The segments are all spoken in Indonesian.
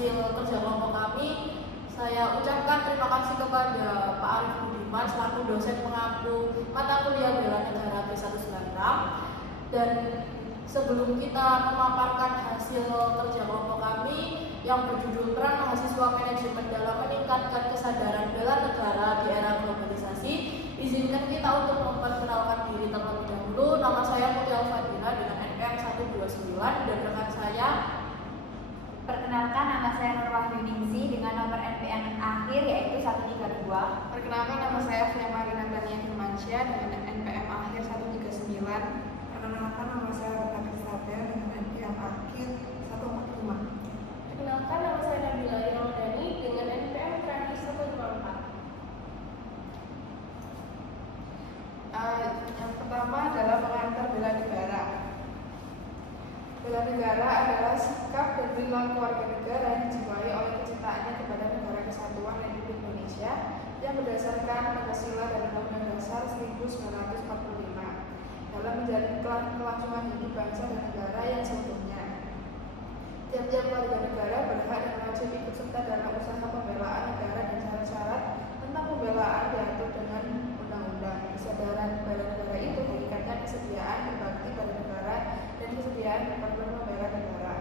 hasil kerja kelompok kami, saya ucapkan terima kasih kepada Pak Arif Budiman selaku dosen pengampu mata kuliah bela negara B196. Dan sebelum kita memaparkan hasil kerja kelompok kami yang berjudul peran mahasiswa manajemen dalam meningkatkan kesadaran bela negara di era globalisasi, izinkan kita untuk memperkenalkan diri terlebih dahulu. Nama saya Putri Alfadila dengan NPM 129 dan rekan saya. Perkenalkan, nama saya Nur Wahyuningsi dengan nomor NPM akhir yaitu 132. Perkenalkan, nama saya Fia Marina Dania Firmansyah dengan NPM akhir 139. Perkenalkan, nama saya Rata Kristabel dengan NPM akhir 145. Perkenalkan, nama saya Nabila Ramadhani dengan NPM terakhir 154. Yang pertama adalah pengantar bela negara. Bela negara adalah sikap dan perilaku warga negara yang dijiwai oleh kecintaannya kepada negara kesatuan Republik Indonesia yang berdasarkan Pancasila dan Undang-Undang Dasar 1945 dalam menjalin kelangsungan hidup bangsa dan negara yang seutuhnya. Tiap-tiap warga negara berhak dan wajib ikut serta dalam usaha pembelaan negara dan syarat-syarat tentang pembelaan diatur dengan undang-undang. Kesadaran bela negara itu hakikatnya kesediaan berbakti pada negara dan kesediaan berkorban membela negara.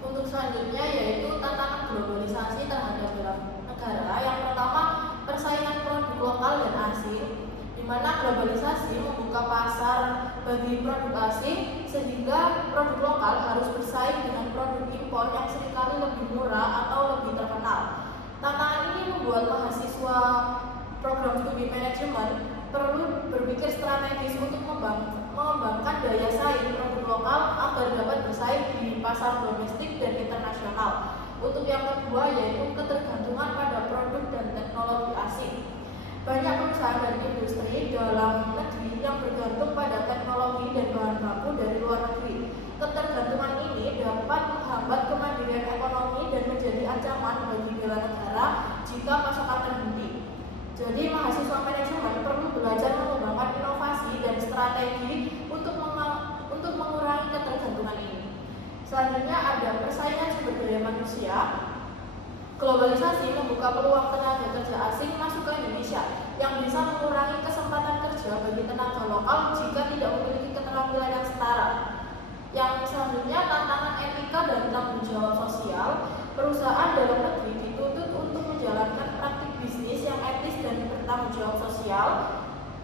Untuk selanjutnya yaitu tantangan globalisasi terhadap bela negara. Yang pertama, persaingan produk lokal dan asing, di mana globalisasi membuka pasar bagi produk asing sehingga produk lokal harus bersaing dengan produk impor yang seringkali lebih murah atau lebih terkenal. Tantangan ini membuat mahasiswa program studi manajemen perlu berpikir strategis untuk mengembangkan daya saing produk lokal agar dapat bersaing di pasar domestik dan internasional. Untuk yang kedua yaitu ketergantungan pada produk dan teknologi asing. Banyak perusahaan dan industri dalam negeri yang bergantung pada teknologi dan bahan baku dari luar negeri. Ketergantungan ini dapat menghambat kemandirian ekonomi dan menjadi ancaman bagi bela negara jika pasokan terhenti. Jadi mahasiswa manajemen perlu belajar mengembangkan inovasi dan strategi untuk mengurangi ketergantungan ini. Selanjutnya ada persaingan sumber daya manusia. Globalisasi membuka peluang tenaga kerja asing masuk ke Indonesia yang bisa mengurangi kesempatan kerja bagi tenaga lokal jika tidak memiliki keterampilan yang setara. Yang selanjutnya tantangan etika dan tanggung jawab sosial. Perusahaan dalam negeri dituntut untuk menjalankan praktik bisnis yang etis dan bertanggung jawab sosial,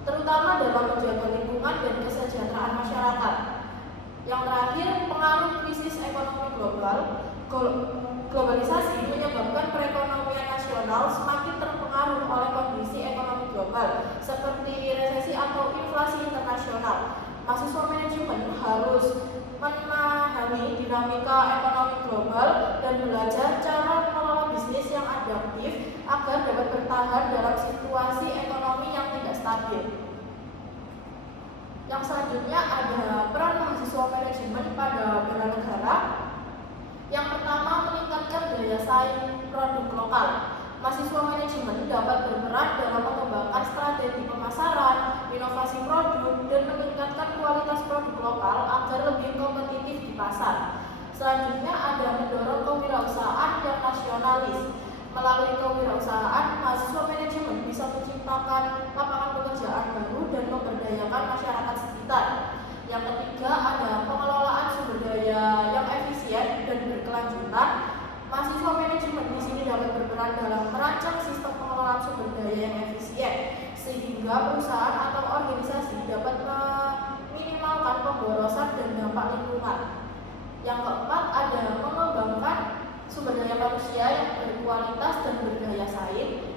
terutama dalam menjaga lingkungan dan kesejahteraan masyarakat. Yang terakhir, pengaruh krisis ekonomi global. Globalisasi menyebabkan perekonomian nasional semakin terpengaruh oleh kondisi ekonomi global seperti resesi atau inflasi internasional. Mahasiswa manajemen harus memahami dinamika ekonomi global dan belajar cara mengelola bisnis yang adaptif agar dapat bertahan dalam situasi ekonomi yang tidak stabil. Yang selanjutnya ada peran mahasiswa manajemen pada bela negara. Yang pertama, meningkatkan daya saing produk lokal. Mahasiswa manajemen dapat berperan dalam mengembangkan strategi pemasaran, inovasi produk, dan meningkatkan kualitas produk lokal agar lebih kompetitif di pasar. Selanjutnya ada mendorong kewirausahaan yang nasionalis. Melalui kewirausahaan, mahasiswa manajemen bisa menciptakan lapangan pekerjaan baru dan memberdayakan masyarakat sekitar. Yang ketiga ada pengelolaan sumber daya yang efisien dan berkelanjutan. Mahasiswa manajemen di sini dapat berperan dalam merancang sistem pengelolaan sumber daya yang efisien sehingga perusahaan atau organisasi dapat meminimalkan pemborosan dan dampak lingkungan. Yang keempat ada mengembangkan sumber daya manusia yang berkualitas dan berdaya saing.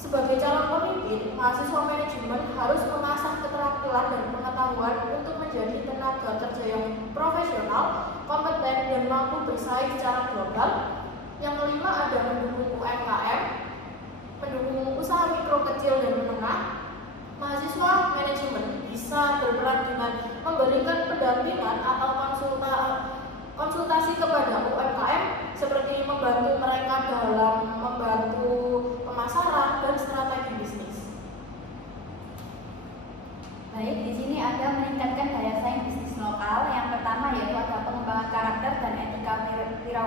Sebagai calon pemimpin, mahasiswa manajemen harus mengasah keterampilan dan pengetahuan untuk menjadi tenaga kerja yang profesional, kompeten, dan mampu bersaing secara global. Yang kelima ada mendukung UMKM, mendukung usaha mikro, kecil, dan menengah. Mahasiswa manajemen bisa berperan dengan memberikan pendampingan atau konsultasi kepada UMKM seperti membantu mereka dalam membantu pemasaran dan strategi bisnis. Baik, di sini ada meningkatkan daya saing bisnis lokal. Yang pertama yaitu ada pengembangan karakter dan etika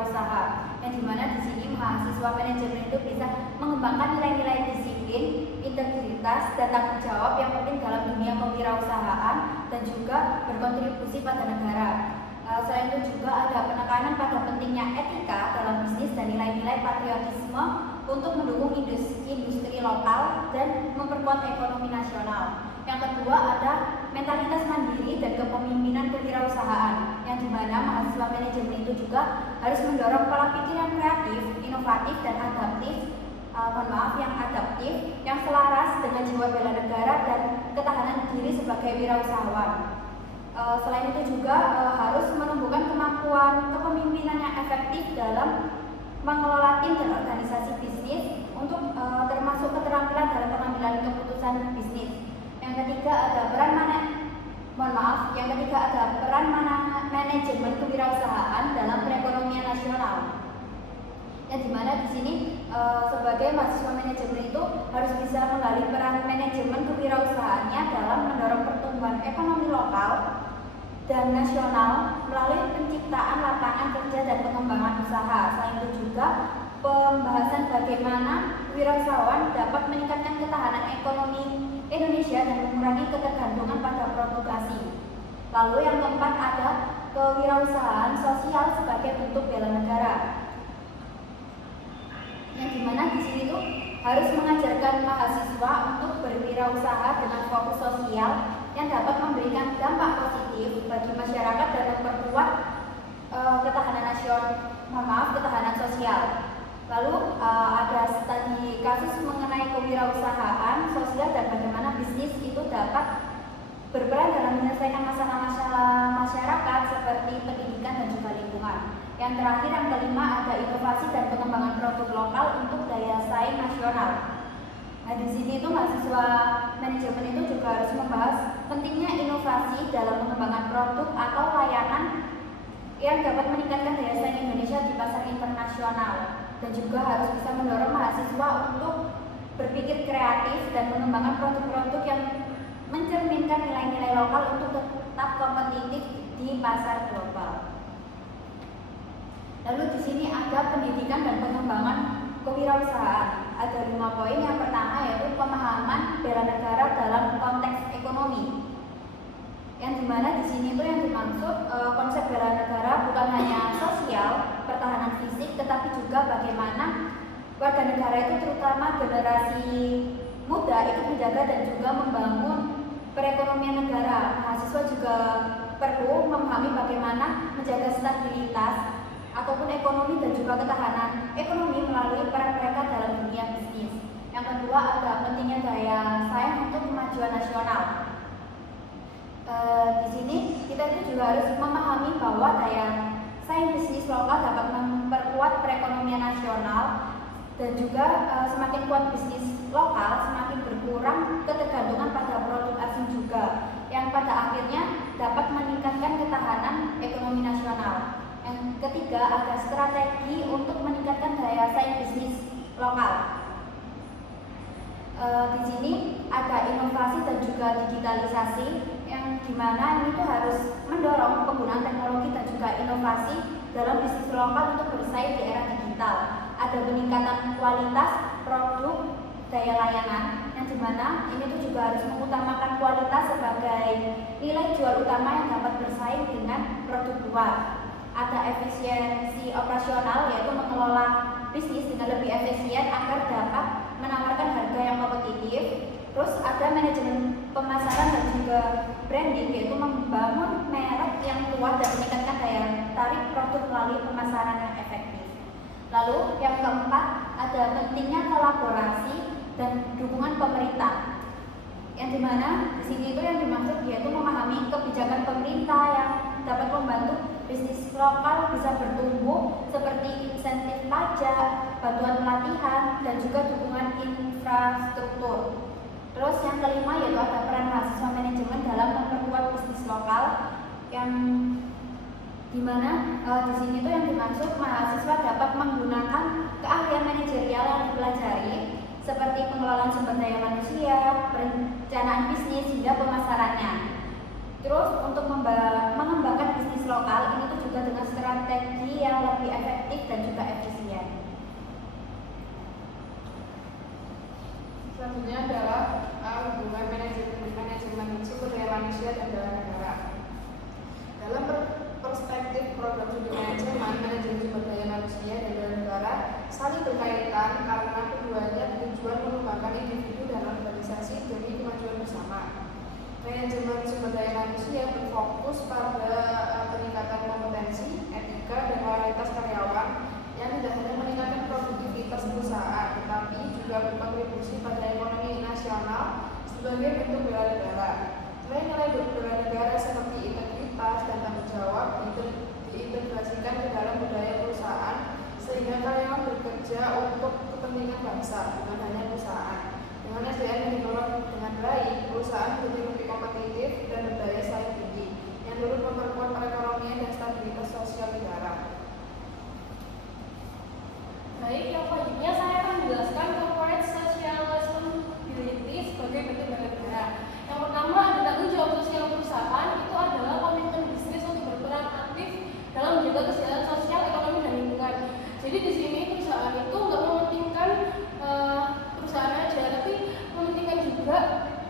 wirausaha, yang dimana di sini mahasiswa manajemen itu bisa mengembangkan nilai-nilai disiplin, integritas, dan tanggung jawab yang penting dalam dunia kewirausahaan dan juga berkontribusi pada negara. Selain itu juga ada penekanan pada pentingnya etika dalam bisnis dan nilai-nilai patriotisme untuk mendukung industri lokal dan memperkuat ekonomi nasional. Yang kedua ada mentalitas mandiri dan kepemimpinan kewirausahaan, yang dimana mahasiswa manajemen itu juga harus mendorong pola pikir yang kreatif, inovatif, dan adaptif yang selaras dengan jiwa bela negara dan ketahanan diri sebagai wirausahawan. Selain itu juga harus menumbuhkan kemampuan kepemimpinan yang efektif dalam mengelola tim dan organisasi bisnis untuk termasuk keterampilan dalam pengambilan keputusan bisnis. Yang ketiga ada peran manajemen kewirausahaan dalam perekonomian nasional. Yang dimana di sini sebagai mahasiswa manajemen itu harus bisa menggali peran manajemen kewirausahaannya dalam mendorong pertumbuhan ekonomi lokal dan nasional melalui penciptaan lapangan kerja dan pengembangan usaha. Selain itu juga pembahasan bagaimana wirausahawan dapat meningkatkan ketahanan ekonomi Indonesia dan mengurangi ketergantungan pada produk asing. Lalu yang keempat ada kewirausahaan sosial sebagai bentuk bela negara, yang dimana di sini tuh harus mengajarkan mahasiswa untuk berwirausaha dengan fokus sosial yang dapat memberikan dampak positif bagi masyarakat dan memperkuat ketahanan sosial. Lalu ada studi kasus mengenai kewirausahaan sosial dan bagaimana bisnis itu dapat berperan dalam menyelesaikan masalah-masalah masyarakat seperti pendidikan dan juga lingkungan. Yang terakhir, yang kelima, ada inovasi dan pengembangan produk lokal untuk daya saing nasional. Nah, di sini itu mahasiswa manajemen itu juga harus membahas pentingnya inovasi dalam pengembangan produk atau layanan yang dapat meningkatkan daya saing Indonesia di pasar internasional, dan juga harus bisa mendorong mahasiswa untuk berpikir kreatif dan mengembangkan produk-produk yang mencerminkan nilai-nilai lokal untuk tetap kompetitif di pasar global. Lalu di sini ada pendidikan dan pengembangan kewirausahaan. Ada 5 poin. Yang pertama yaitu pemahaman bela negara dalam konteks ekonomi. Yang dimana di sini itu yang dimaksud konsep bela negara bukan hanya sosial, pertahanan fisik, tetapi juga bagaimana warga negara itu terutama generasi muda ikut menjaga dan juga membangun perekonomian negara. Mahasiswa juga perlu memahami bagaimana menjaga stabilitas ataupun ekonomi dan juga ketahanan ekonomi melalui peran mereka dalam dunia bisnis. Yang kedua ada pentingnya daya saing untuk kemajuan nasional. Di sini kita itu juga harus memahami bahwa daya saing bisnis lokal dapat memperkuat perekonomian nasional, dan juga semakin kuat bisnis lokal semakin berkurang ketergantungan pada produk asing juga, yang pada akhirnya dapat meningkatkan ketahanan ekonomi nasional. Yang ketiga ada strategi untuk meningkatkan daya saing bisnis lokal. Di sini ada inovasi dan juga digitalisasi, yang dimana ini tuh harus mendorong penggunaan teknologi dan juga inovasi dalam bisnis lokal untuk bersaing di era digital. Ada peningkatan kualitas produk, daya layanan, yang dimana ini tuh juga harus mengutamakan kualitas sebagai nilai jual utama yang dapat bersaing dengan produk luar. Ada efisiensi operasional, yaitu mengelola bisnis dengan lebih efisien agar dapat menawarkan harga yang kompetitif. Terus ada manajemen pemasaran dan juga branding, yaitu membangun merek yang kuat dan meningkatkan daya tarik produk melalui pemasaran yang efektif. Lalu yang keempat ada pentingnya kolaborasi dan dukungan pemerintah, yang dimana di sini itu yang dimaksud yaitu memahami kebijakan pemerintah yang dapat membantu bisnis lokal bisa bertumbuh seperti insentif pajak, bantuan pelatihan, dan juga dukungan infrastruktur. Terus yang kelima yaitu ada peran mahasiswa manajemen dalam memperkuat bisnis lokal, yang dimana di sini tuh yang dimaksud mahasiswa dapat menggunakan keahlian manajerial yang dipelajari seperti pengelolaan sumber daya manusia, perencanaan bisnis hingga pemasarannya. Terus untuk mengembangkan bisnis lokal ini tuh juga dengan strategi yang lebih efektif efektif dan juga efisien. Selanjutnya adalah hubungan manajemen sumber daya manusia dan bela negara. Dalam perspektif program studi manajemen sumber daya manusia dan bela negara saling berkaitan karena keduanya bertujuan mengembangkan individu dan organisasi demi kemajuan bersama. Manajemen sumber daya manusia berfokus pada peningkatan kompetensi, etika, dan loyalitas karyawan yang tidak hanya meningkatkan produktivitas perusahaan, tetapi juga berkontribusi pada ekonomi nasional sebagai bentuk bela negara. Nilai-nilai bela negara seperti integritas dan tanggung jawab diintegrasikan ke dalam budaya perusahaan sehingga karyawan bekerja untuk kepentingan bangsa, bukan hanya perusahaan. Dengan SDM yang dikelola dengan baik, perusahaan menjadi lebih kompetitif dan berdaya saing tinggi, yang turut memperkuat perekonomian dan stabilitas sosial negara. Baik, yang selanjutnya saya akan menjelaskan corporate social responsibility sebagai bentuk bela negara. Yang pertama ada tanggung jawab sosial perusahaan, itu adalah komitmen bisnis untuk berperan aktif dalam menjaga kesejahteraan sosial, ekonomi, dan lingkungan. Jadi di sini perusahaan itu nggak mementingkan perusahaan aja, tapi mementingkan juga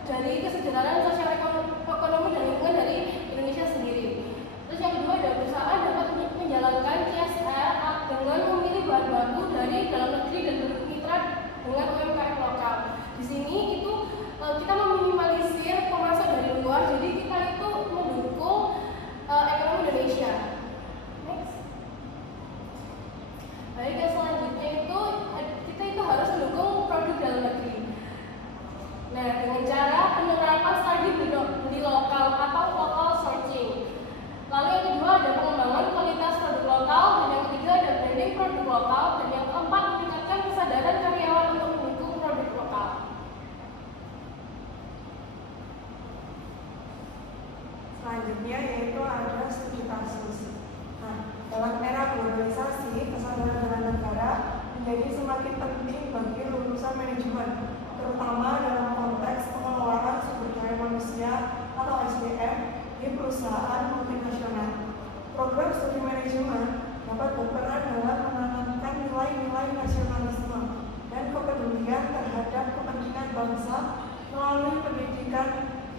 dari kesejahteraan sosial, ekonomi, dan lingkungan dari Indonesia sendiri. Terus yang kedua ada perusahaan dapat menjalankan CSR dengan memilih bahan baku dari dalam negeri dan bermitra dengan UMKM lokal. Di sini itu kita meminimalisir pemasok dari luar, jadi kita itu mendukung ekonomi Indonesia. Next. Baik, yang selanjutnya itu kita itu harus mendukung produk dalam negeri. Nah, dengan cara penerapan strategi beli lokal atau local sourcing. Lalu yang kedua ada pengembangan kualitas produk lokal, dan yang ketiga ada branding produk lokal, dan yang keempat meningkatkan kesadaran karyawan untuk mendukung produk lokal. Selanjutnya yaitu ada studi kasus. Nah, dalam era globalisasi, kesadaran bela negara menjadi semakin penting bagi lulusan manajemen, terutama dalam konteks pengelolaan sumber daya manusia atau SDM di perusahaan multinasional. Program studi manajemen dapat berperan dalam menanamkan nilai-nilai nasionalisme dan kepedulian terhadap kepentingan bangsa melalui pendidikan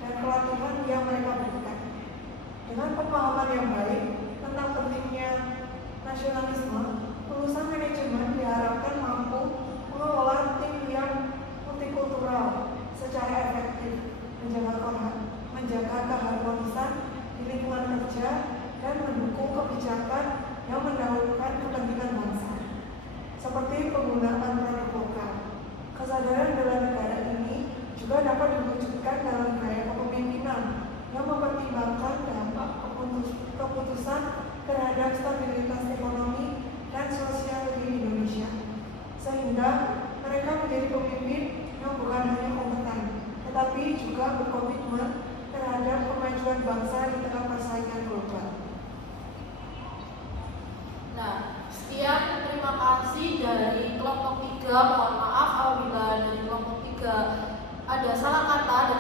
dan pelatihan yang mereka berikan. Dengan pemahaman yang baik tentang pentingnya nasionalisme, lulusan manajemen diharapkan mampu mengelola tim yang multikultural secara efektif, menjaga keharmonisan di lingkungan kerja, dan mendukung kebijakan yang mendahulukan kepentingan bangsa, seperti penggunaan produk lokal. Kesadaran bela negara ini juga dapat diwujudkan dalam gaya kepemimpinan yang mempertimbangkan dampak keputusan terhadap stabilitas ekonomi dan sosial di Indonesia, sehingga mereka menjadi pemimpin yang bukan hanya kompeten, tetapi juga berkomitmen terhadap kemajuan bangsa di tengah persaingan global. Nah, sekian, terima kasih dari kelompok 3. Mohon maaf apabila dari kelompok 3 ada salah kata dan